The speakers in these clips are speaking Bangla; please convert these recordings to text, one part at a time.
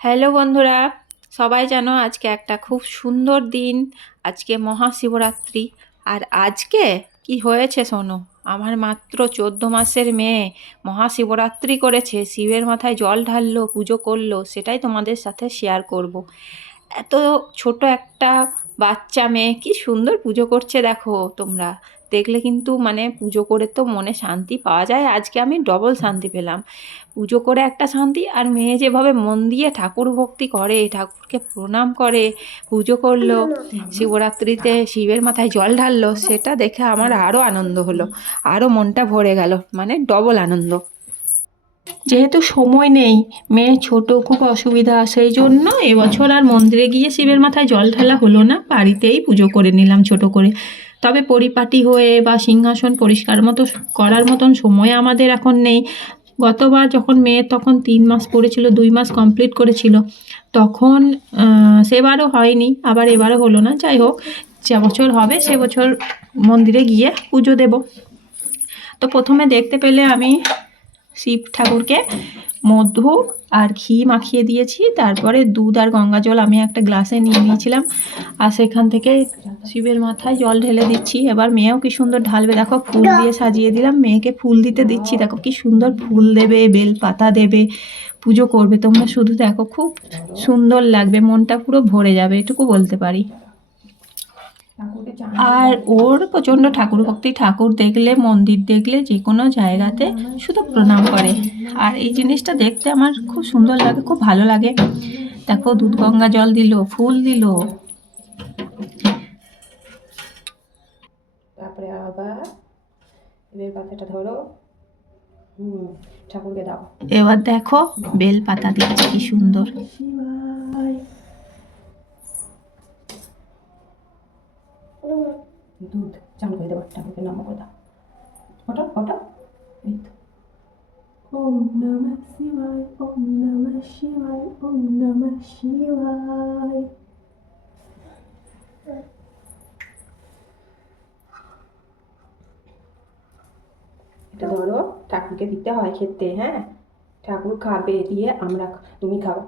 হ্যালো বন্ধুরা, সবাই জানো আজকে একটা খুব সুন্দর দিন, আজকে মহাশিবরাত্রি। আর আজকে কি হয়েছে শোনো আমার মাত্র চোদ্দ মাসের মেয়ে মহাশিবরাত্রি করেছে, শিবের মাথায় জল ঢাললো, পুজো করল, সেটাই তোমাদের সাথে শেয়ার করব। এত ছোট একটা বাচ্চা মেয়ে, কি সুন্দর পুজো করছে দেখো তোমরা। দেখলে কিন্তু মানে পুজো করে তো মনে শান্তি পাওয়া যায়। আজকে আমি ডবল শান্তি পেলাম। পুজো করে একটা শান্তি আর মেয়ে যেভাবে মন দিয়ে ঠাকুর ভক্তি করে, ঠাকুরকে প্রণাম করে, পুজো করল, শিবরাত্রিতে শিবের মাথায় জল ঢাললো, সেটা দেখে আমার আরও আনন্দ হলো। আরও মনটা ভরে গেল মানে ডবল আনন্দ। যেহেতু সময় নেই, মেয়ে ছোট, খুব অসুবিধা, সেই জন্য এবছর আর মন্দিরে গিয়ে শিবের মাথায় জল ঢালা হলো না। বাড়িতেই পুজো করে নিলাম ছোট করে। তবে পরিপাটি হয়ে বা সিংহাসন পরিষ্কার মতো করার মতন সময় আমাদের এখন নেই। গতবার যখন মেয়ে তখন তিন মাস পড়েছিল, দুই মাস কমপ্লিট করেছিল, তখন সেবারও হয়নি, আবার এবারও হলো না। যাই হোক, যে বছর হবে, সে বছর মন্দিরে গিয়ে পুজো দেব। তো প্রথমে দেখতে পেলে আমি শিব ঠাকুরকে মধু আর ঘি মাখিয়ে দিয়েছি, তারপরে দুধ আর গঙ্গা জল আমি একটা গ্লাসে নিয়ে নিয়েছিলাম। আর সেখান থেকে শিবের মাথায় জল ঢেলে দিচ্ছি। এবার মেয়েও কি সুন্দর ঢালবে, দেখো ফুল দিয়ে সাজিয়ে দিলাম। মেয়েকে ফুল দিতে দিচ্ছি, দেখো কি সুন্দর ফুল দেবে বেল পাতা দেবে, পুজো করবে। তোমরা শুধু দেখো, খুব সুন্দর লাগবে, মনটা পুরো ভরে যাবে, এটুকু বলতে পারি। আর ওর প্রচণ্ড ঠাকুর ভক্তি ঠাকুর দেখলে মন্দির দেখলে যে কোনো জায়গাতে শুধু প্রণাম করে। আর এই জিনিসটা দেখতে আমার খুব সুন্দর লাগে খুব ভালো লাগে। দেখো দুধ গঙ্গা জল দিল ফুল দিল। তারপরে আবার পাতাটা ধরো। হুম ঠাকুরকে দাও। এবার দেখো বেল পাতা দিচ্ছে কি সুন্দর। দুধ চান করে দেবো ঠাকুরকে নাম করে দাও ওটা ওটা এই তো। ওম নমঃ শিবায় ওম নমঃ শিবায় ওম নমঃ শিবায়। এটা ধরো ঠাকুরকে দিতে হয় খেতে হ্যাঁ? ঠাকুর খাবে দিয়ে আমরা তুমি খাও।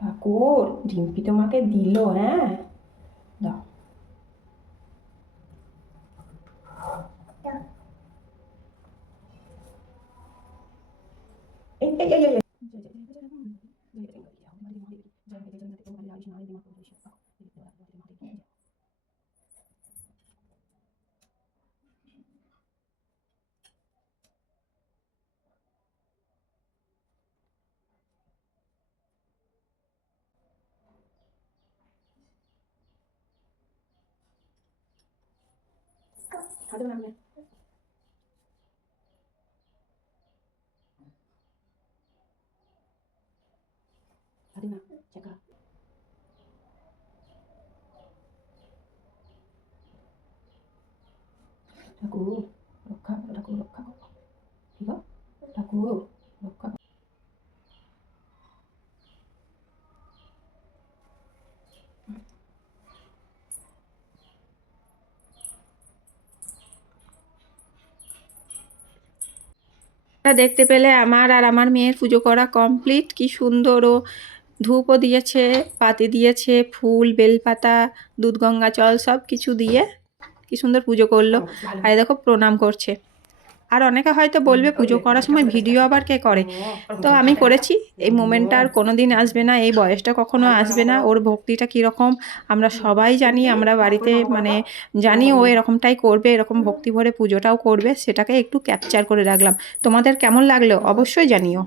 ঠাকুর ডিম্পি তোমাকে দিল হ্যাঁ দাও এই এই এই এই হাতে নামে হাতে না চেকা ঠাকুর রক্ষা করো ঠাকুর রক্ষা করো ঠিক ঠাকুর রক্ষা করো দেখতে পেলে আমার আর আমার মেয়ের পুজো করা কমপ্লিট কি সুন্দর ও ধূপও দিয়েছে পাতি দিয়েছে ফুল বেলপাতা দুধ গঙ্গা জল সব কিছু দিয়ে কি সুন্দর পুজো করল। আর দেখো প্রণাম করছে। আর অনেকে হয়তো বলবে পুজো করার সময় ভিডিও আবার কে করে? তো আমি করেছি এই মোমেন্টটা আর কোনো দিন আসবে না এই বয়সটা কখনো আসবে না ওর ভক্তিটা কীরকম আমরা সবাই জানি আমরা বাড়িতে মানে জানি ও এরকমটাই করবে এরকম ভক্তি ভরে পুজোটাও করবে সেটাকে একটু ক্যাপচার করে রাখলাম। তোমাদের কেমন লাগল? অবশ্যই জানিও।